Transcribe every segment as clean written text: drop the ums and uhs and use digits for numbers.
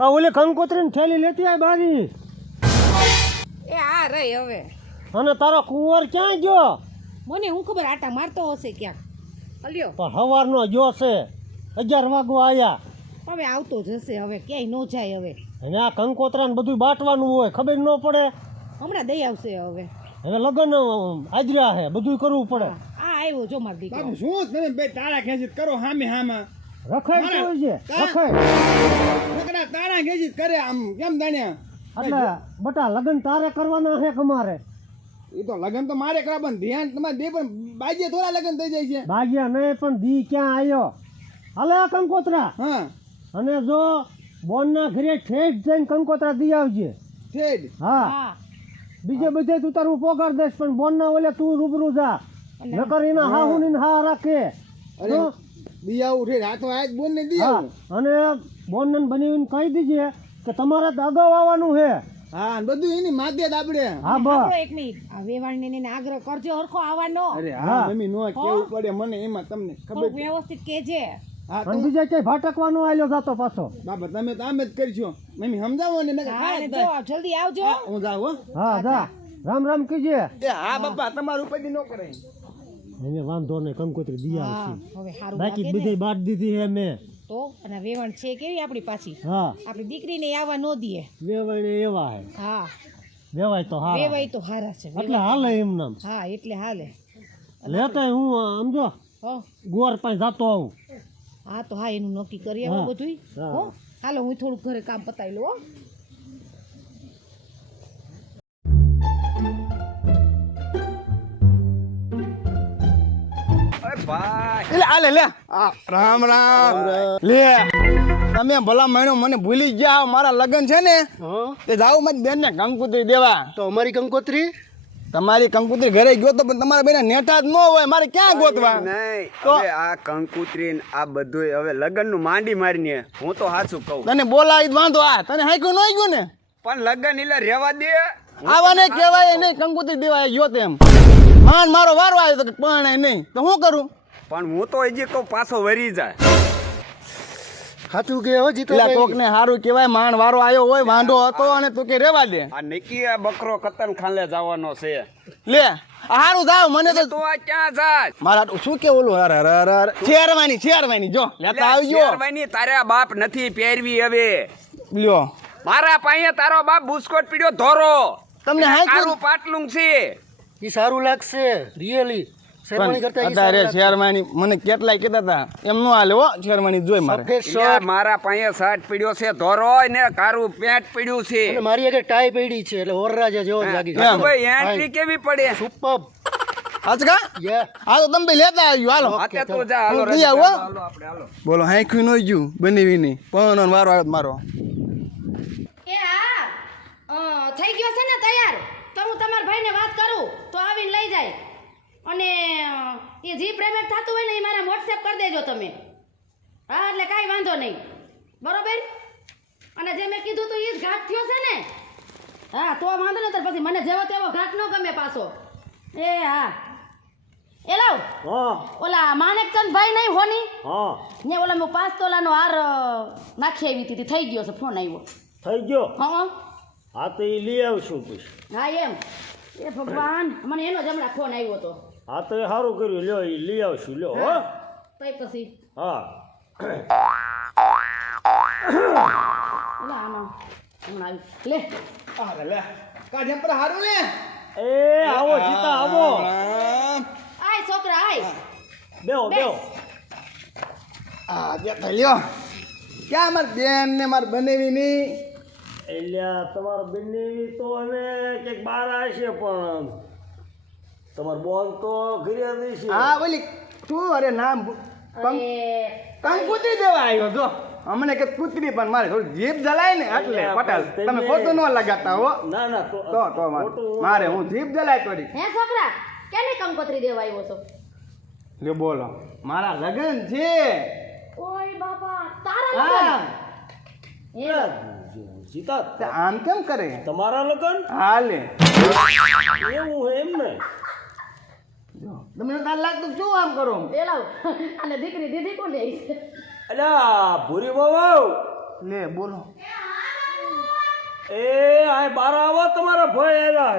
આ ઓલી કંકોત્રીની થેલી લેતી આય બારી. એ આ રહી હવે. અને તારો કુંવર ક્યાં ગયો? મને હું ખબર આટા મારતો હશે ક્યાંક. અલ્યો પણ સવારનો ગયો છે, 11 વાગવા આયા. હવે આવતો જ હશે, હવે ક્યાંય ન જાય હવે. અને આ કંકોત્રાને બધું બાટવાનું હોય, ખબર ન પડે. હમણાં દઈ આવશે હવે. હવે લગ્ન આજરા છે, બધું કરવું પડે. આ આવ્યો જો માર દીકરો. બાપુ શું તમે બે તારા ખેંચી કરો હામે હામાં રખાય તો હોય છે, રખાય. નકરા તારા ખેંચી કરે આમ કેમ જાણ્યા એટલે બટા લગ્ન તારે કરવાના છે કે અમારે? એ તો લગન તો મારે કરવા પણ ધ્યાન તમારે દે પણ બાજે થોડા લગન થઈ જાય છે. બાગ્યા નહીં પણ દી ક્યાં આવ્યો? હાલે આ કંકોત્રા. હા અને જો બોનના ઘરે ઠેઠ જઈને કંકોત્રા દી આવજે. ઠેડ હા, હા બીજે બધે તું તારું પોગાડ દઈશ, પણ બોનના ઓલે તું રૂબરૂ જા. નકર એના હાહુની હા રાખે. અરે દિયાવું ઠેડ હાથો હાથ બોન ને હા, દિયાવું. અને બોનને બનીને કહી દીજે કે તમારે તો અગાઉ આવવાનું છે. હા ને બધું એની માથે જ આપણે. હા આપણો બસ. એક મિનિટ આ વેવાણને એને આગ્રહ કરજો હરખો આવવાનો. અરે હા. હા મમ્મી નો કેવું પડે મને એમાં તમને ખબર થોડુંક વ્યવસ્થિત કેજે. હા અને તો બીજા ક્યાંય ભાટકવાનો આલ્યો જાતો પાછો. બાબા તમે તો આમ જ કરશો મમ્મી સમજાવો ને નકર હા કાંઈ ને જ જો થાય. જલ્દી આવજો. હું જાઉં હો. હા જા, રામ રામ કીજે. એ હા બાપા તમારું ઉપર ન કરે. એને વાંધો નહીં, કંકોત્રી દી હા આવશે. હવે સારું બાકી લાગે બધે ને બાટ દીધી હે મેં. તો અને વેવાણ છે કેવી આપણી પાછી. હા, આપણી દીકરીને આવવા ન દઈએ. વેવાય એવા હે. હા વેવાય તો હા, વેવાય તો હારા છે. એટલે હાલે એમ નામ. હા એટલે હાલે. લેતા હું સમજો હો ગોર પાસે જાતો આવું. હા તો હા એનું નક્કી કરી આવો હા. બધું. હા. હો હાલો હું થોડુંક ઘરે કામ પતાવી લઉં હો. એટલે આ લે લે આ રામ રામ લે તમે ભલા મહિનો મને ભૂલી ગયા મારા લગન છે ને તે જાવ મારી બેન ને કંકુતરી દેવા. તો અમારી કંકોત્રી તમારી કંકુતરી ઘરે ગયો તો પણ તમારા બેન નેટા જ ન હોય મારે ક્યાં ગોતવા. નહીં હવે આ કંકુત્રી ને આ બધું હવે લગન નું માંડી મારીને હું તો સાચું કહું તને બોલાવી જ વાંધો આ તને હાઈકું ન ગયું ને પણ લગન એટલે રેવા દે. આવાને કહેવાય નહીં કંકુતરી દેવા ગયો તેમ માન મારો વારો આવ્યો તો પણ નહીં તો શું કરું. પણ હું તો હજી કહું પાછો વરી જાય. સાચું કે હો જીતો એટલે કોક ને સારું કહેવાય માન વારો આવ્યો હોય વાંધો હતો અને તું કે રેવા દે. આ નક્કી આ બકરો કતન ખાલે જવાનો છે. લે હારું જાવ મને તો તું આ ક્યાં જાય? મારા શું કે ઓલું શેરવાની જો લેતા આવજો. શેરવાની તારા બાપ નથી પહેરવી હવે. લ્યો મારા પાસે તારો બાપ બુસ્કોટ પીડ્યો ધોરો. તમને હાઈકું તારું પાટલું છે. ઈ સારું લાગશે રિયલી. શેરવાની કરતા ઈ અત્યારે સારું લાગશે. શેરવાની મને કેટલાય કહેતા હતા એમ નો હાલે હો શેરવાની જોઈ મારે. સફેદ એટલે શર્ટ મારા પાસે શર્ટ પીડ્યો છે ધોરો ને કારું પેન્ટ પીડ્યું છે. અને મારી આગળ ટાઈ પડી છે એટલે વરરાજા જેવો જ લાગી એમ. ભાઈ એન્ટ્રી કેવી પડે? સુપર આજકા યે હાલો તમે ભાઈ લેતા આવજો હાલો. અત્યારે તું જા હાલો હું રજા જઈ આવું, હો. હાલો આપણે હાલો. બોલો હાઈકું નો ગયું બનીવી નહીં પણ વારો આવ્યો મારો. એ હા થઈ ગયો છે ને તૈયાર તો હું તમારા ભાઈને વાત કરું તો આવીને લઈ જાય અને એ જે પેમેન્ટ થતું હોય ને એ મારા વોટ્સએપ કરી દેજો તમે. હા એટલે કાંઈ વાંધો નહીં બરોબર. અને જે મેં કીધું તું એ જ ઘાટ થયો છે ને. હા તો વાંધો નહીં તો પછી મને જેવો તેવો ઘાટ ન ગમે પાછો. એ હા એ લાવ હા ઓલા માણેકચંદ ભાઈ નહીં હોની હા ને ઓલા મેં 5 તોલાનો હાર નાખી આવી હતી થઈ ગયો છે ફોન આવ્યો. થઈ ગયો. હા હા તો એ લઈ આવશું પછી. હા એમ એ ભગવાન મને એનો જ હમણાં ફોન આવ્યો હતો. હા તો એ સારું કર્યું, લ્યો એ લઈ આવશું, લ્યો હો. તઈ પછી હા ઓલા આમાં હમણાં આવી લે અરે લે કાઢ્યા પર હારું લે. એ આવો જીતા આવો. આય છોકરા આય બેહો બેહો. આ દેતા લ્યો ક્યાં માર બેન ને માર બનેવી ની. એટલે તમારા બંને તો હવે કંઈક બહાર આવશે પણ તમાર બોન તો ઘરે નહીં છે. હા બોલી તું અરે નામ કંકુતરી દેવા આવ્યો જો અમને કે કૂતરી પણ મારે થોડી જીભ જલાય ને એટલે પટેલ તમે ખોટું ન લગાતા હો. ના ના તો તો મારે હું જીભ જલાય થોડી. હે છોકરા કેને કંકોત્રી દેવા આવ્યો છો? લ્યો બોલો મારા લગન છે. ઓય બાપા તારા હા લગન હે જીતા તે આમ કેમ કરે તમારા લગન હાલે એવું એમ ને. જો તમને તાર લાગતું શું આમ કરો. પેલા અને દીકરી દીધી કોને અલ્યા ભૂરી બહુ લે બોલો એ આ બાર આવો તમારા ભાઈ આવ્યા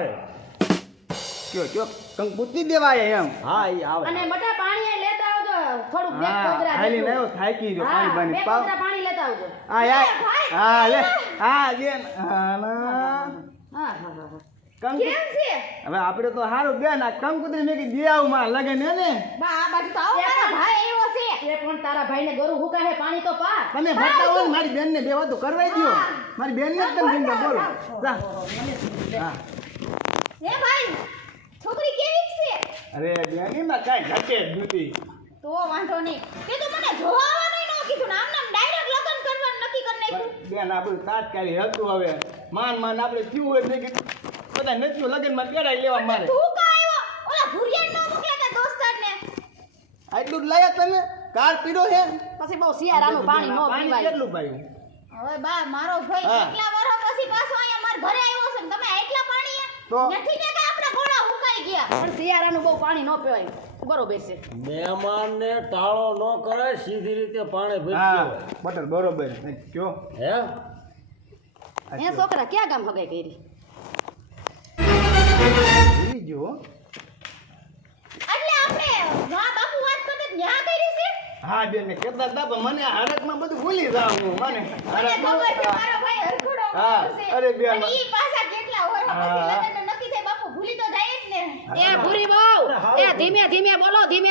હે કયો કંકુતી દેવા આયા એમ હા ઈ આવે અને બટા પાણી અહીં લેતા આવજો થોડુંક બે હા કોદરા હાલી જેટલું. નાયો થાકી ગયો હા, પાણી બે બાની પાવ કોદરા પાણી લેતા આવજો હા યાર હા લે હા બેન હા ના હા હા હા કંકુ કેમ છે હવે આપણે તો હારું બેન આ કંકુતરી મેં કીધું દે આવું માં લગન હે ને બા આ બાજુ તો આવો મારા ભાઈ આવ્યો છે એ પણ તારા ભાઈને ગરુ હુકાહે પાણી તો પા તમે ભરતા હોય ને મારી બેન ને બે વાતો કરવાઈ દ્યો મારી બેન ને જ તમે ચિંતા બોલો જા હા હે ભાઈ છોકરી કેવી છે અરે બેન એમાં કાંઈ ઘટે જ નથી તો વાંધો નહીં તે તો મને જોવા આવવાનું ન કીધું ને આમ નામ ડાયરેક્ટ લગન કરવાનું નક્કી કરી નાખ્યું બેન આપણું તાત્કાલિક હતું હવે માન આપણે થયું હોય એટલે કે બધા નથી લગનમાં તેડાઈ લેવા મારે તું કા આવ્યો ઓલા ભુરિયાન નો મોકલ્યા તા દોસ્તારને આટલું જ લાયા તમે કાર પીડો છે પછી બહુ શિયાળાનું પાણી ન પાણી પીવાય કેટલું પાયું હવે બા મારો ભાઈ હા. કેટલા વર્ષ પછી પાછો અહીંયા માર ઘરે આવ્યો છે ને તમે એટલા પાણી તો? નથી કે આપણા ઘોડા હુકાઈ ગયા પણ શિયાળાનું બહુ પાણી ન પીવાય બરોબર છે મહેમાનને ટાળો ન કરે સીધી રીતે પાણી ભરી હા દેવાય. બટર બરોબર કયો હે એ છોકરા ક્યાં ગામ હગાઈ કરી ભૂલી ગયો એટલે આપણે વાહ બાપુ વાત કરતે ન્યા કરી છે હા બેન ને કહેતા હતા પણ મને હરકમાં બધું ભૂલી જાવ હું મને મને ખબર છે મારો ભાઈ હરખુડો હા, છે અરે બેન. પણ ઈ પાછા કેટલા વર્ષ પછી હા. લગન નક્કી થાય બાપુ ભૂલી તો જાય જ ને એ ભૂરી બહુ એ ધીમે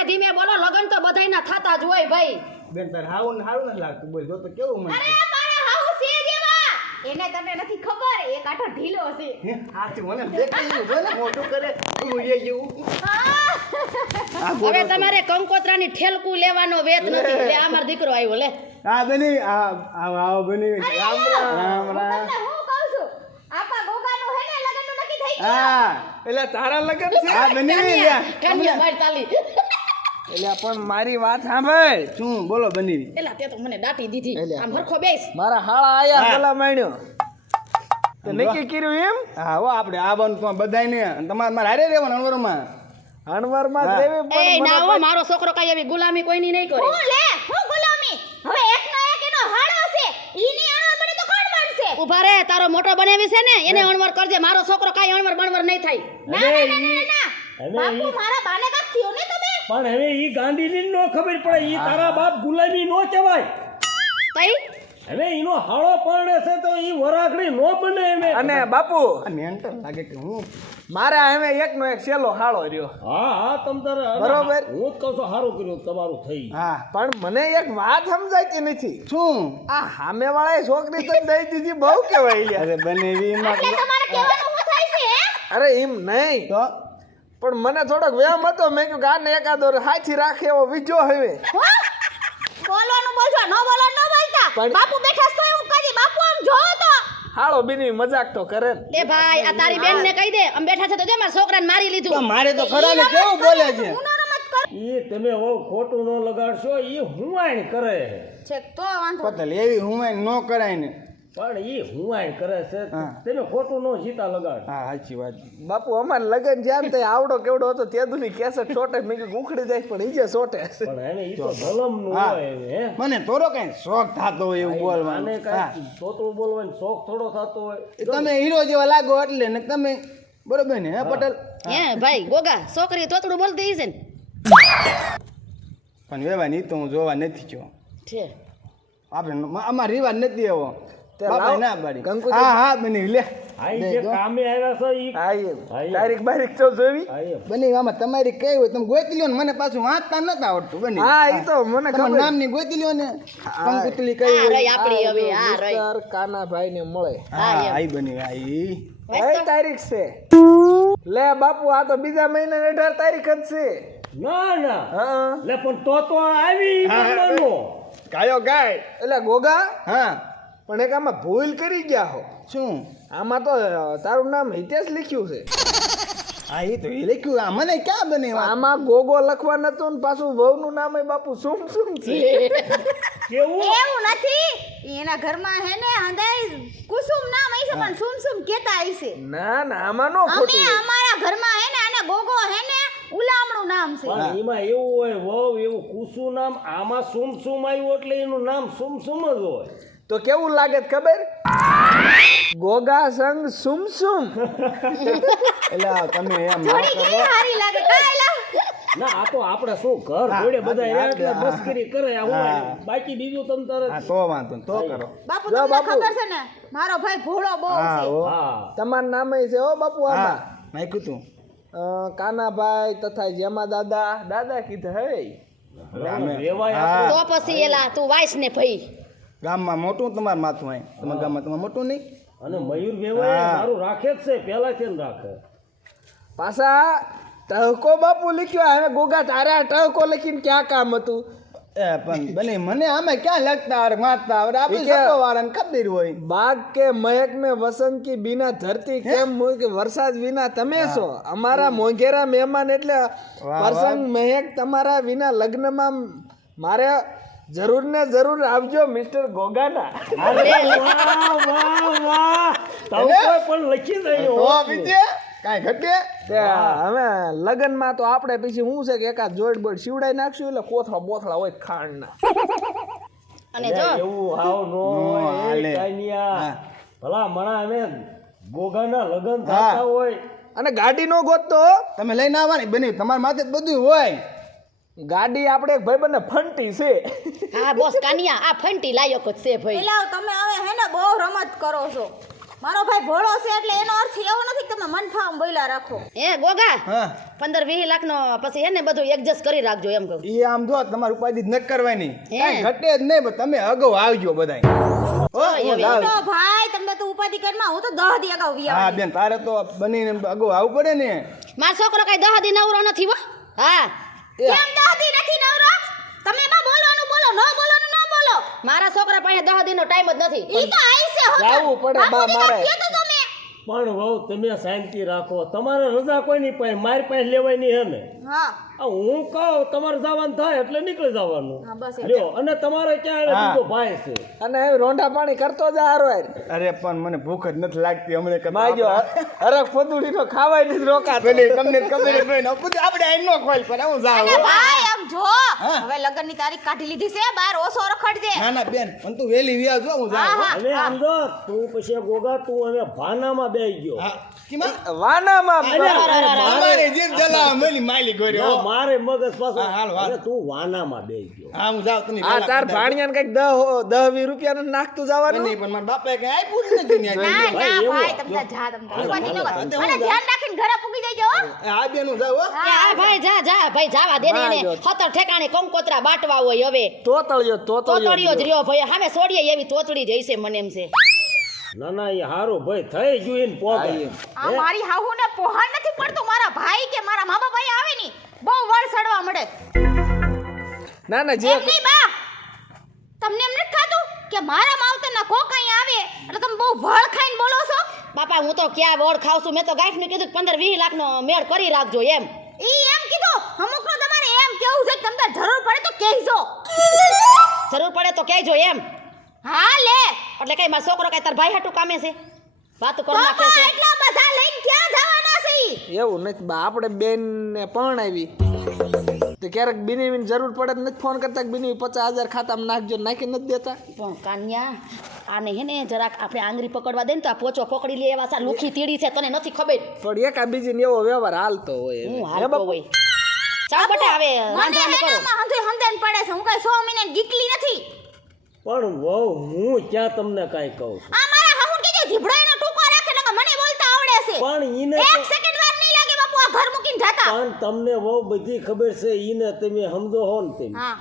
ધીમે બોલો લગન તો બધાયના થતા જ હોય ભાઈ બેન તાર હાવું ને હારું નથી લાગતું બોલ જો તો કેવું મને અરે મારા હાઉ છે જેવા એને તને નથી ખબર એ કાઠો ઢીલો છે હે હાથી મને દેખાયું બોલે મોટું કરે હું એ જેવું આ હવે બોલો તમારે કંકોત્રાની ઠેલકું લેવાનો વેત નથી લે આ મારો દીકરો આવ્યો લે હા બની આવો બની રામ રામ હું તમને હું કહું છું આપા ગોગાનું હે ને લગનનું નક્કી થઈ ગયું હા એટલે તારા લગન છે હા બની કાનિયા મારી તાલી એટલે પણ મારી વાત સાંભળ શું બોલો બની એલા તે તો મને દાટી દીધી આમ હરખો બેસ મારા હાળા આયા ગલા માણ્યો તો નક્કી કર્યું એમ હા હો આપણે આવવાનું તો બધાય ને તમારે મારે હારે રહેવાનું અણવરમાં એ ના હો મારો છોકરો કઈ એવી ગુલામી કોઈની નહીં કરે હું લે હું ગુલામી હવે એકનો એક એનો હાડો છે ઈની અણવર બને તો કોણ બનશે ઉભા રે તારો મોટો બનાવી છે ને એને અણવર કરજે મારો છોકરો કઈ અણવર બણવર નહીં થાય ના ના ના ના, ના હવે બાપુ ઈ- મારા બાને કાક થયો ને તમે પણ હવે ઈ ગાંધીજીને નો ખબર પડે ઈ તારા બાપ ગુલામી નો કહેવાય તઈ હવે ઈનો હાળો પરણે છે તો ઈ વરાખડી નો બને એને અને બાપુ મેન્ટલ લાગે કે હું મારે હવે એકનો એક સેલો હાળો રહ્યો હા તમ તારે બરોબર. હું જ કહું છું સારું કર્યું તમારું થઈ હા પણ મને એક વાત સમજાતી નથી શું આ સામે વાળા છોકરી તો દઈ દીધી બહુ કેવાય લ્યા. અરે બનેવી એમાં એટલે તમારે કહેવાનું શું થાય છે હે અરે એમ નહીં તો પણ મને થોડોક વ્યામ હતો મેં કહ્યું કે આને એકાદો હાથી રાખે એવો વિજો હવે હા? બોલવાનું બોલજો ન બોલો ન બોલતા પણ- બાપુ બેઠા છે તો એવું કહી બાપુ આમ જોવો તો હાળો બીની મજાક તો કરે ને. એ ભાઈ આ તારી બેન ને કહી દે અમે બેઠા છે તો જો મારા છોકરાને મારી તો લીધું મારે તો ખરા ને કેવું બોલે છે હું રમત કર ઈ તમે હો ખોટું ન લગાડશો ઈ હુંવાણ કરે છે તો વાંધો પતલ એવી હું ન કરાય ને પણ ઈ હુંવાણ કરે છે હા. તમે ખોટું નો સીતા લગાડ હા સાચી વાત બાપુ અમારે લગન જ્યાં તે આવડો કેવડો હતો તે દુની કેસેટ છોટે મેં કીધું ઉખડી જાય પણ ઈ જે છોટે પણ હવે ઈ તો ભલમ નું હા. હોય હવે, હે મને થોડો કઈ શોખ થતો હોય એવું બોલવાનો આને હા કઈ તોતરું બોલવાનો શોખ થોડો થતો હોય એ તમે હીરો જેવા લાગો એટલે ને તમે બરોબર ને હે પટેલ હે ભાઈ ગોગા છોકરી તોતડું બોલતી હશે ને પણ વેવાની તો હું જોવા નથી જો છે આપણે અમાર રિવાજ નથી એવો તે બાપા લાવ. ના પાડી કંકુતરી. હા હા બની લે આ ઈ જે કામે આવ્યા છે ઈ હા એમ હા, એમ. તારીખ બારીખ તો જોવી હા, એમ. બની આમાં તમારી કઈ હોય તમે ગોતી લ્યો ને મને પાછું વાંચતા નતા આવડતું બની હા ઈ તો મને તમારા ખબર નામની ગોતી લ્યો ને કંકુતલી કઈ આ હોય રહી આપણી હવે આ રહી મિસ્ટર કાનાભાઈ ને મળે હા એમ. આઈ બની આઈ કઈ તારીખ છે લે બાપુ આ તો બીજા મહિનાની 18 તારીખ જ છે ના ના હા લે પણ તો આવી બનવાનો ગાયો ગાય એટલે ગોગા હા પણ એક આમાં ભૂલ કરી ગયા હો શું આમાં તો તારું નામ હિતેશ લખ્યું છે હા એ તો એ લખ્યું આ મને ક્યાં બની વાત આમાં ગોગો લખવા નતું ને પાછું વહુનું નામ એ બાપુ શું શું છે કેવું એવું નથી એના ઘરમાં હે ને હંદાય કુસુમ નામ હશે પણ સુમ કેતા હશે ના ના આમાં નો અમે ખોટું અમારા ઘરમાં હે ને આને ગોગો હે ને ઉલામણું નામ છે પણ એમાં એવું હોય વહુ એવું કુસુ નામ આમાં સુમ સુમ આવ્યું એટલે એનું નામ સુમ સુમ જ હોય તો કેવું લાગે છે ખબર? ગોગા સંગ સુમસુમ. એટલે તમે એમ ના થોડી કરો. કેવી સારી લાગે કાયલા. ના આ તો આપણે શું ઘર જોડે બધા રહ્યા એટલે મસ્કરી કરે આ હું હા. બાકી બીજું તમ તારે હા તો વાંધો નહીં, તો કરો. બાપુ જો તમને બાપુ. ખબર છે ને મારો ભાઈ ભોળો બહુ હા છે હો. હા તમારું નામ છે હો બાપુ હા આમાં. નાખ્યું તું. કાનાભાઈ તથા જેમા દાદા દાદા કીધા હે. રેવાય હા. તો પછી એલા તું વાઈસ ને ભાઈ ગામમાં મોટું તમારું માથું હોય, તમારા ગામમાં તમારે મોટું નહીં. અને મયુર વેવાય હા. મારું રાખે જ છે પહેલાથી જ રાખે પાછા ટહકો બાપુ લખ્યો. હવે ગોગા તારે આ ટહકો લખીને ક્યાં કામ હતું? એ પણ બને મને આમે ક્યાં લગતા આવે વાંચતા આવે આપણે ઈ કે- સતો વાળાને ખબર હોય. બાગ કે મહેક में વસંત की बिना धरती કેમ હોય કે વરસાદ વિના તમે છો અમારા મોંઘેરા મહેમાન એટલે પ્રસંગ મહેક તમારા વિના લગ્નમાં મારે જરૂર ને જરૂર આવજો મિસ્ટર ગોગાના. વાહ વાહ વાહ તમે કોઈ પણ લખી દઈ તો બીજે કાંઈ ઘટે. તે હવે લગ્નમાં તો આપણે પછી શું છે કે એકાદ જોડ બોડ શીવડાઈ નાખશું એટલે કોથળા બોથળા હોય ખાંડના. અને જો એવું હાવ નો નો હાલે. કાનિયા હા. ભલા મણા અમે ગોગાના લગ્ન હા. થતા હોય અને ગાડી નો ગોતતો. તમે લઈને આવવાની બની તમારા માથે જ બધું હોય. ગાડી આપણે એક ભાઈબંધને ફંટી છે. હા બોસ કાનિયા આ ફંટી લાયક જ છે ભાઈ પેલા તમે હવે હે ને બહુ રમત કરો છો. મારો ભાઈ ભોળો છે એટલે એનો અર્થ એવો નથી કે તમે મન ફામ બોલ્યા રાખો. એ ગોગા હા 15-20 લાખ નો પછી હે ને બધું એડજસ્ટ કરી રાખજો એમ કહું એ આમ જો તમારી ઉપાધિ જ ન કરવાની. હે. કાંઈ ઘટે જ નહીં પણ તમે અગાઉ આવજો બધાય. હો, હું લાવ. તો ભાઈ તમને તો ઉપાધિ કરમાં હું તો 10 દી અગાઉ હા વિયાવાની. બેન તારે તો બનીને અગાઉ આવવું પડે ને. મારો છોકરો કઈ 10 દી નવરો નથી હો હા કેમ 10 દી નથી નવરો? તમે એમાં બોલવાનું બોલો, ન બોલવાનું ન બોલો. મારા છોકરા પાસે 10 દી નો ટાઈમ જ નથી ઈ તો આઈ છે હો. જાવું પડે બા મારે. કયો તો તમે? પણ વહુ તમે શાંતિ રાખો તમારે રજા કોઈ નહીં પાય મારી પાસે લેવાય નહીં હે ને હા આ હું કહું તમારે જવાનું થાય એટલે નીકળી જવાનું હા બસ એટલે. લ્યો અને તમારે ક્યાં હા. બીજો ભાઈ છે અને હવે રોંઢા પાણી કરતો જ હારો યાર. અરે પણ મને ભૂખ જ નથી લાગતી હમણાં કે માજો હરક ફદુડી નો ખાવાય નથી રોકાતો. પેલી તમને ખબર જ હોય ને બધું આપણે અહીં નો ખોલ પણ હું જાવ અરે ભાઈ આમ જો હવે લગ્નની તારીખ કાઢી લીધી છે બાર ઓછો રખડજે. ના ના બેન પણ તું વેલી વ્યાજ જો હું જાવ હા, હવે આમ જો તું પછી ગોગા તું હવે ભાનામાં બેસી ગયો હા કીમાં વાનામાં અમારે જે જલા મળી માલી ગોર્યો ના, મારે મગજ પાછું હા, હાલ, હાલ. હવે તું વાનામાં બેસી ગયો હા હું જાવ તમે આ તાર ભાણિયાને કઈક 10-20 રૂપિયા નાખતું જવાનું. નહીં પણ મારા બાપાએ કઈ આપ્યું જ નથી ન્યા. ના ભાઈ, ના એવું. ભાઈ તમને જા તમને ઉપાધિ ન કરો. હાલો, અને ધ્યાન રાખીને ઘરે પૂગી જજો હો. આ બેન હું જાવ હો. એ હા ભાઈ જા જા ભાઈ જાવા દે ને એને જો. ખતર ઠેકાણે કંકોત્રા બાટવા હોય હવે તોતળિયો તોતડીયો જ રહ્યો ભાઈ સામે છોડીએ એવી તોતડી જ હશે મને એમ છે ના ના એ હારું ભાઈ થઈ ગયું એને પોગે આ મારી હાહુને પોહાણ નથી પડતું મારા ભાઈ કે મારા મા બાપ અહીંયા આવે ની બહુ વળ સડવા મળે. ના ના જે એમ નહીં બા તમને એમ નથી થાતું કે મારા માવતરના કોક અહીંયા આવે એટલે તમે બહુ વળ ખાઈને બોલો છો. બાપા હું તો ક્યાં વોડ ખાવ છું મેં તો ગાઈફ ને કીધું 15-20 લાખ નો મેળ કરી રાખજો એમ ઈ એમ કીધું અમુકનો તમારે એમ કેવું છે કે તમને જરૂર પડે તો કહેજો. જરૂર પડે તો કહેજો એમ હા લે એટલે કઈ મારો છોકરો કઈ તાર ભાઈ હાટું કામે છે વાતો તો કરી નાખે બા છે એટલા બધા લઈને ક્યાં જવાના છે ઈ? એવું નથી બા આપણે બેન ને પણ આવી તો ક્યારેક બિનીવીને જરૂર પડે તો નથી ફોન કરતા કે બિનીવી 50,000 ખાતામાં નાખજો નાખી નથી દેતા. પણ કાન્યા આને હે ને જરાક આપણે આંગળી પકડવા દે ને તો આ પોચો પકડી લે એવા સા લુખી તીડી છે તને નથી ખબર પણ એકા બીજી એવો વ્યવહાર હાલતો હોય હું હે હાલતો બાપુ? હોય ચાલ બટા હવે મને વાંધવાનું કરો એનામાં હંધુય હંધેન પડે છે હું કઈ 100 મિનિટ ગીકલી નથી. પણ વહુ હું ક્યાં તમને કાંઈ કહું છું આ મારા હાહુ કે જે જીભડો એનો ટૂંકો રાખે ને મને બોલતા આવડે છે. પણ ઈને એક તો- સેકન્ડ વાર નહીં લાગે બાપુ આ ઘર મૂકીને જાતા. પણ તમને બહુ બધી ખબર છે ઈને તમે સમજો હો ને તમે હા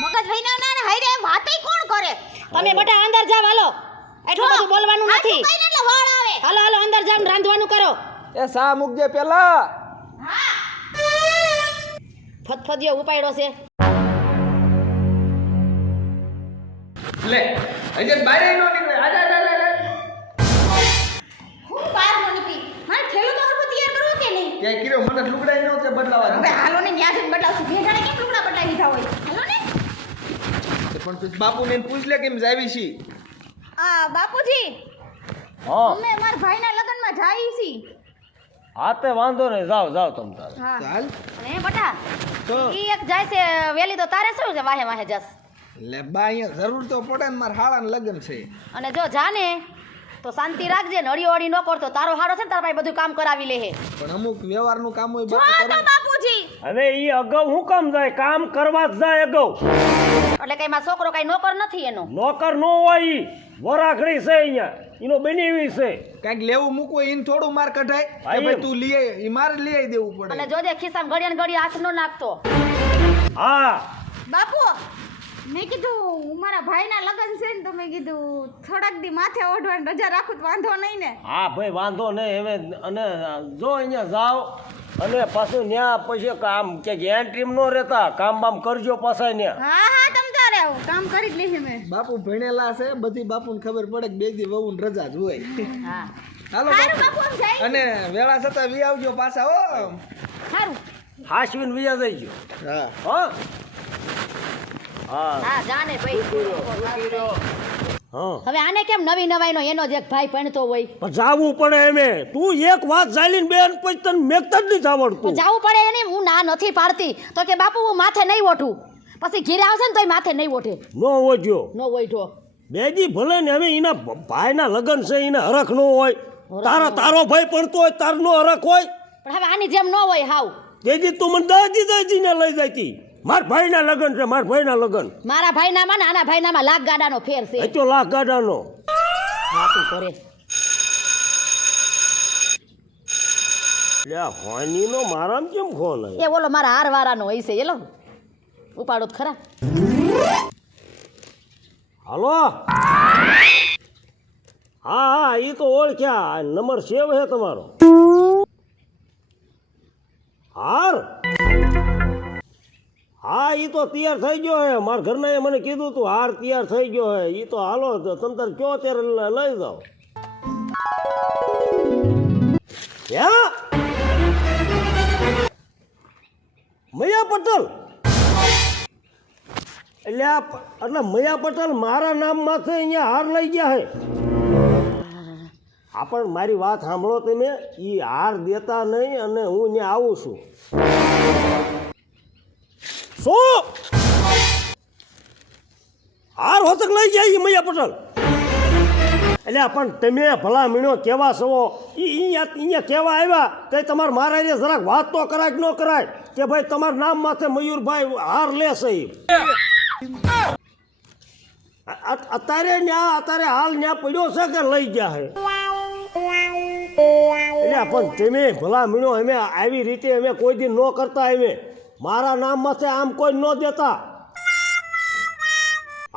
મગજ વૈના ના હાયરે વાતય કોણ કરે? તમે બટા અંદર જાવ હાલો એટલું બધું બોલવાનું આ નથી ચૂકાઈને એટલે વાળ આવે. હાલો હાલો અંદર જાવ ને રાંધવાનું કરો એ સા મૂકજે પેલા. હા ફતફદિયો ઉપાડ્યો છે લે અજય બારે નો નીકળે આજા આજા હું બહાર નો નીકળી મારે થેલો તો હરખો તૈયાર કરવો કે નહીં? કે કીરો મને લુગડાઈ નો તે બદલાવા હવે હાલો ને ન્યા જઈને બદલાવશું. બે જણા કેમ લુગડા બદલાવી દીધા હોય? હાલો ને. પણ તું બાપુને પૂછ લે કેમ જાવી છી. આ બાપુજી હા અમે મારા ભાઈના લગ્નમાં જાય છી. હા તે વાંધો નહીં જાઓ જાઓ તમ તારે હા ચાલ અને બટા તો ઈ એક જાય છે વેલી તો તારે શું છે વાહે વાહે જસ એટલે બા અહીંયા જરૂર તો પડે ને મારા હાળાના લગ્ન છે. અને જો જાને તો શાંતિ રાખજે ને અડી અડી ન કરતો. તારો હારો છે ને તારા ભાઈ બધું કામ કરાવી લે હે. પણ અમુક વ્યવહારનું કામ હોય જો બાપુ તો કરવું. બાપુજી હવે એ અગાઉ હું કામ જાય કામ કરવા જ જાય અગાઉ. એટલે કઈ મારો છોકરો કઈ નોકર નથી એનો. નોકર નો હોય ઈ વરાખડી છે અહીંયા એનો બનેવી છે. કાંઈક લેવું મૂકવું હોય એને થોડું માર કઢાય કે ભાઈ ભાઈ એમ. તું લઈ આય. ઈ મારે લઈ આઈ દેવું અને પડે. જોજે ખિસ્સામાં ઘડિયા ને ઘડિયા હાથ નો નાખતો. હા બાપુ મેં કીધું મારા ભાઈના લગ્ન છે ને તો મેં કીધું થોડાક દી માથે ઓઢવાની રજા રાખું તો વાંધો નહીં ને. હા ભાઈ વાંધો નહીં હવે. અને જો અહીંયા જાઓ અને પાછું ન્યા પછી કામ કે એન્ટ્રીમ નો રહેતા કામ બામ કરજો પાછા ન્યા. હા હા તમ તારે આવો કામ કરી જ લઈએ મેં. બાપુ ભણેલા છે બધી બાપુને ખબર પડે કે બે દી વહુને રજા જ હોય. હા હાલો સારું બાપુ. બાપુ આમ જાય. અને વેળા છતાં વી આવજો પાછા હો. સારું. હાશવીન વિયા જઈજો. હા હા હા હા જાને ભાઈ. હા હવે આને કેમ નવી નવાઈનો એનો જ એક ભાઈ ભણતો હોય. પણ જાવું પડે એમે. તું એક વાત ચાલીને બેન પછી તને મેકતા જ નથી આવડતું. જાવું પડે એને. હું ના નથી પાડતી તો કે બાપુ હું માથે નહીં ઓઠું. પછી ઘીરે આવશે ને તોય માથે નહીં ઓઠે. નો ઓઢ્યો નો ઓઠો. બેજી ભલે ને હવે એના ભાઈના લગ્ન છે એને હરખ નો હોય. તારો ભાઈ પડતો હોય તાર નો હરખ હોય. પણ હવે આની જેમ ન હોય હાવ. તેજી તું મને દાદી ને લઈ જતી. માર ભાઈના લગ્ન છે માર ભાઈના લગ્ન. મારા ભાઈનામાં ને આના ભાઈનામાં લાખ ગાડાનો ફેર છે. એ તો લાખ ગાડાનો. વાતું કરે. લ્યા હોનીનો મારામાં કેમ ફોન આવ્યો? એ ઓલો મારા હારવાળાનો હોય છે એલો. ઉપાડો તો ખરા. હાલો હા હા એ તો ઓળખ્યા. નંબર સેવ છે તમારો. હાર હા એ તો તૈયાર થઈ ગયો હે. મારા ઘરના મને કીધું તું હાર તૈયાર થઈ ગયો હે. એ તો હાલો તમ તાર કયો ત્યારે લઈ જાઓ. હે મૈયા પટેલ એટલે મૈયા પટેલ મારા નામમાંથી અહીંયા હાર લઈ ગયા હે. હા પણ મારી વાત સાંભળો તમે. એ હાર દેતા નહીં અને હું ત્યાં આવું છું. શું હાર હોતક લઈ જાય એ મૈયા પટેલ? એટલે પણ તમે ભલા મીણો કેવા છો? અહીંયા કેવા આવ્યા કે તમારે મારા જરાક વાત તો કરાય કે ન કરાય કે ભાઈ તમારા નામ માથે મયુરભાઈ હાર લેશે. અત્યારે હાલ ન્યા પડ્યો છે કે લઈ ગયા છે? એટલે પણ તમે ભલા મીણો અમે આવી રીતે અમે કોઈ દી ન કરતા. અમે મારા નામ માથે આમ કોઈ ન દેતા.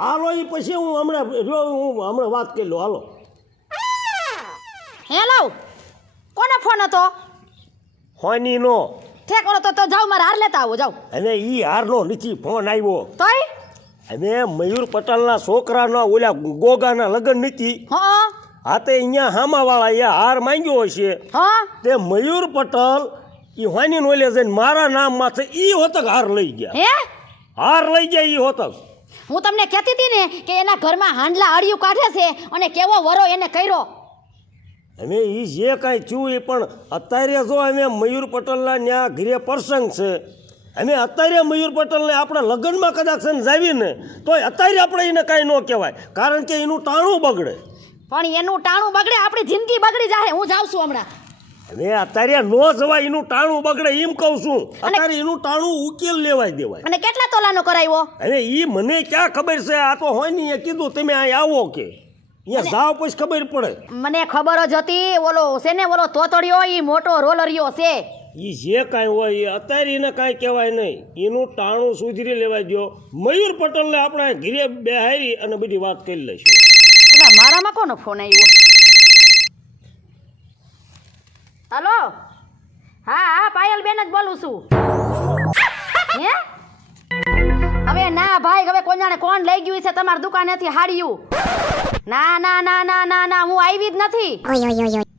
હાલો એ પછી હું હમણાં વાત કરી લો. હાલો હેલો કોનો ફોન હતો? હોની નો. ઠેક ઓલો તો જાવ મારે હાર લેતા આવો જાવ. અને ઈ હારનો નીચે ફોન આવ્યો. તોય અમે મયુર પટેલના છોકરાના ઓલા ગોગાના લગ્ન નીતિ હા હા તે અહીંયા હામાવાળા એ હાર માંગ્યો હશે. હા તે મયુર પટેલ એ હોની ઓલે જઈને મારા નામ માથે ઈ હોતક હાર લઈ ગયા. હે હાર લઈ ગયા ઈ હોતક. હું તમને કહેતી હતી ને કે એના ઘરમાં હાંડલા અડિયું કાઢે છે અને કેવો વરો એને કર્યો. અમે એ જે કાંઈ થયું એ પણ અત્યારે જો અમે મયુર પટેલના ત્યાં ઘરે પ્રસંગ છે. અમે અત્યારે મયુર પટેલને આપણે લગ્નમાં કદાચ છે ને જાવીને તો અત્યારે આપણે એને કાંઈ ન કહેવાય કારણ કે એનું ટાણું બગડે. પણ એનું ટાણું બગડે આપણી જિંદગી બગડી જાય. હું જાઉં છું હમણાં. હવે અત્યારે ન જવાય એનું ટાણું બગડે એમ કહું છું. અત્યારે એનું ટાણું ઉકેલ લેવાય દેવાય. અને કેટલા તોલાનો કરાવ્યો? હવે એ મને ક્યાં ખબર છે? આ તો હોય ને એ કીધું તમે અહીં આવો કે અહીંયા જાઓ પછી ખબર પડે. મને ખબર જ હતી. ઓલો છે ને ઓલો તોતડિયો એ મોટો રોલરિયો છે. એ જે કાંઈ હોય એ અત્યારે એને કાંઈ કહેવાય નહીં. એનું ટાણું સુધરી લેવાય દો. મયુર પટેલને આપણે ઘરે બેહારી અને બધી વાત કરી લઈશું. એટલે મારામાં કોનો ફોન આવ્યો? હલો હા હા પાયલ બેન જ બોલું છું. હે હવે ના ભાઈ હવે કોણ જાણે કોણ લઈ ગયું છે તમારી દુકાનેથી હાડિયું. ના ના ના ના ના ના હું આવી જ નથી.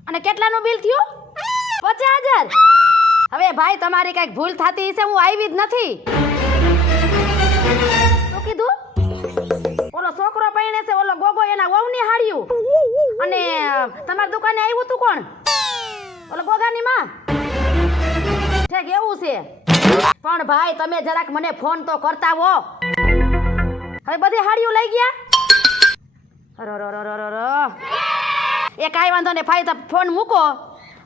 અને કેટલાનું બિલ થયું? 50,000. હવે ભાઈ તમારી કઈક ભૂલ થતી છે. હું આવી જ નથી. શું કીધું? ઓલો છોકરો પૈણે છે ઓલો ગોગો એના વહુની હાડિયું. અને તમારી દુકાને આવ્યું તું કોણ? ઓલો ગોગાની માં. ઠીક એવું છે. પણ ભાઈ તમે જરાક મને ફોન તો કરતા હો. હવે બધી હાડીઓ લઈ ગયા અરે એ કાંઈ વાંધો નહીં ભાઈ, તમે ફોન મૂકો.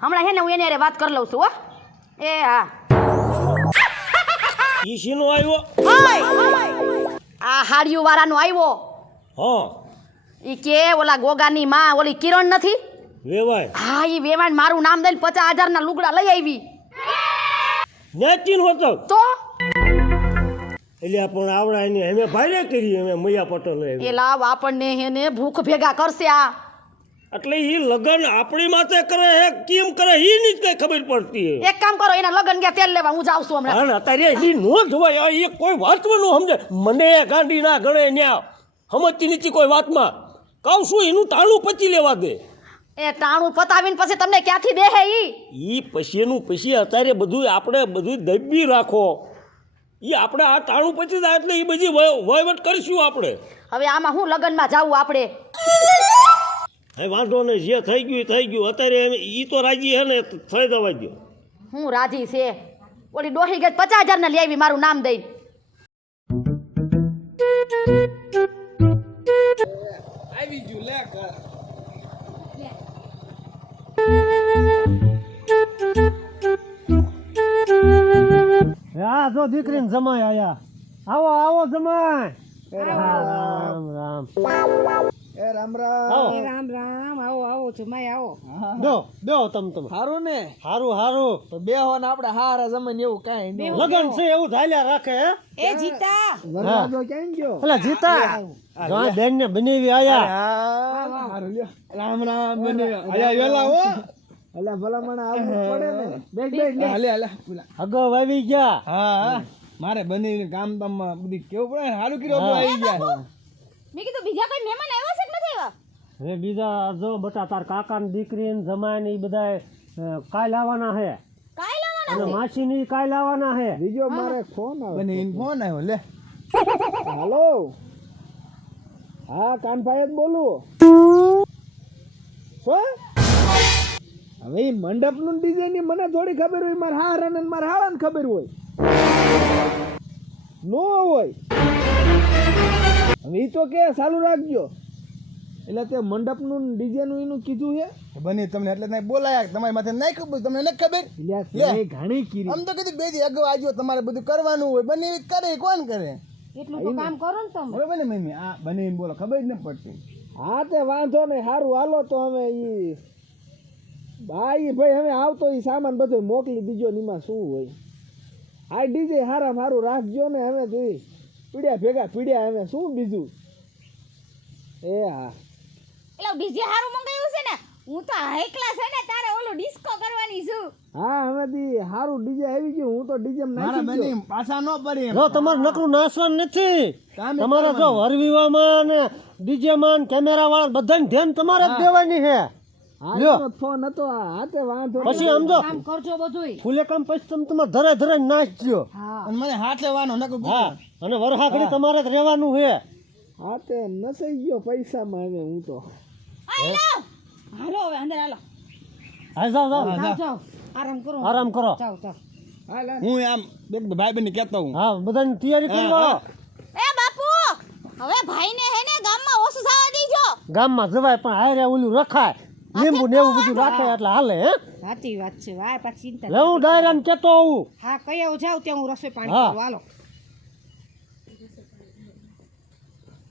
હમણાં હે ને હું એની હારે વાત કરી લઉં છું. હો એ હા. ઈ શીનો આવ્યો? આ હાડીઓ વાળાનો આવ્યો. હા ઈ કે ઓલા ગોગાની માં ઓલી કિરણ નથી, વેવાય હા ઈ વેવાણ મારું નામ દઈને 50,000 ના લુગડા લઈ આવી. નેચીન હોતો તો એટલે પણ આવડા એની અમે ભારે કરી અમે મૈયા પટેલ એ લાવ આપણને હેને ભૂખ ભેગા કરશે આ. એટલે ઈ લગન આપણી માથે કરે હે કેમ કરે ઈ ની જ કઈ ખબર પડતી હે. એક કામ કરો, એના લગન ગયા તેલ લેવા હું જાઉં છું હમણાં. અને અત્યારે ઈ નો જોવાય એ કોઈ વાતમાં નો સમજે. મને ગાંડી ના ગણે ન્યા સમજતી નથી કોઈ વાતમાં. કહું છું એનું તાણું પચી લેવા દે. એ ટાણું પતાવીને પછી તમને ક્યાંથી દેહે ઈ? ઈ પછીનું પછી અત્યારે બધું આપણે બધું દબી રાખો. ઈ આપણે આ તાણું પચી જાય એટલે ઈ બધી વહીવટ કરીશું આપણે. હવે આમાં હું લગનમાં જાવું આપણે? હવે વાંધો નહીં, જે થઈ ગયું એ થઈ ગયું. અત્યારે ઈ તો રાજી હે ને થઈ જવા દો. હું રાજી છે. ઓલી ડોહી ગઈ 50,000 ને લઈ આવી મારું નામ દઈને. આવી ગયું લે કર. હા જો દીકરીને જમાય આયા. આવો આવો જમાય. રામ રામ. એ રામ રામ. રામ રામ. આવો આવો જમાઈ આવો. દો તમે હારું ને હારું તો બે હો ને આપણે હારા જમીન એવું કાંઈ નહીં. લગન છે એવું ધાલ્યા રાખે હે. એ જીતા વરરાજો ક્યાં ગયો? એટલે જીતા જો બેન ને બનેવી આયા. હા હારું લ્યો. રામ રામ બને આયા વેલા હો. અલા ભલા મને આવવું પડે ને. બેસ લે. હાલે હાલે. અગાઉ આવી ગયા. હા મારે બની કામ તામ બધી કેવું પડે. હારું કર્યું આવી ગયા. મેં કીધું બીજા કોઈ મહેમાન આવ્યા છે કે નથી આવ્યા? હવે બીજા જો બટા તાર કાકા ની દીકરી ને જમાય ને ઈ બધા કાલ આવવાના હે. કાઈ લાવવાના અને માસી ની કાલ આવવાના હે. બીજો મારે ફોન આવ્યો. બની ફોન આવ્યો લે. હાલો હા કાનભાઈ જ બોલું. શું હવે ઈ મંડપનું ડિઝાઇન ની મને થોડી ખબર હોય. મારા હારા ને મારા હાળાને ખબર હોય નો હોય. હવે ઈ તો કે ચાલુ રાખજો. એટલે તે મંડપનું ડીજે નું એનું કીધું છે બની તમને એટલે નહીં બોલાયા તમારી માથે નહીં ખબર તમને નથી ખબર. એટલે ઘણી કીરી. આમ તો કીધું બે દી અગાઉ આજો તમારે બધું કરવાનું હોય. બની કરે કોણ કરે? એટલું તો કામ કરો ને તમે. હવે બને મમ્મી આ બની બોલો ખબર જ ન પડતી. હા તે વાંધો નહીં. સારું હાલો તો અમે ઈ ભાઈ હવે આવતો ઈ સામાન બધો મોકલી દીજો ને એમાં શું હોય. આ ડીજે હારા સારું રાખજો ને. હવે જોઈ પીડ્યા ભેગા પીડ્યા હવે શું બીજું. એ હા એટલે બીજે હારું મંગાવ્યું છે ને. હું તો હાઈ ક્લાસ હે ને તારે ઓલું ડિસ્કો કરવાની છું. હા હવે દી સારું ડીજે આવી ગયું. હું તો ડીજે મારા બની પાછા ન પડી. જો તમારે નકરું નાસવાનું નથી. કામે તમારે જો હરવીવામાં ને ડીજે માં કેમેરા વાળા બધાને ધ્યાન તમારે જ દેવાની હે. હા ફોન હતો હાથે વાંધો નહીં. પછી સમજો કામ કરજો બધુંય. ફૂલે કામ પછી તમે તમારે ધરે ધરે નાચજો. હા અને મને હાથ લેવાનો નકર હા અને વરહાકડી તમારે જ રહેવાનું હે. હા તે નસાઈ ગયો પૈસામાં હવે હું તો. હાલો હાલો હવે અંદર હાલો. હા જાઓ જાઓ જાઓ જાઓ આરામ કરો. આરામ કરો. જાઓ જાઓ. હું આમ ભાઈ બહેન કહેતો હું. હા બધાની તૈયારી કરવા. એ બાપુ હવે ભાઈને હે ને ગામમાં ઓછું થવા દીજો. ગામમાં જવાય પણ હારે ઓલું રખાય. લીંબુ ને એવું બધું રાખે એટલે હાલે હે. સાચી વાત છે. વાય પાછી ચિંતા. લે હું ડાયરાને કેતો આવું. હા કઈ આવું જાવ ત્યાં હું રસોઈ પાણી હા. કરું. હાલો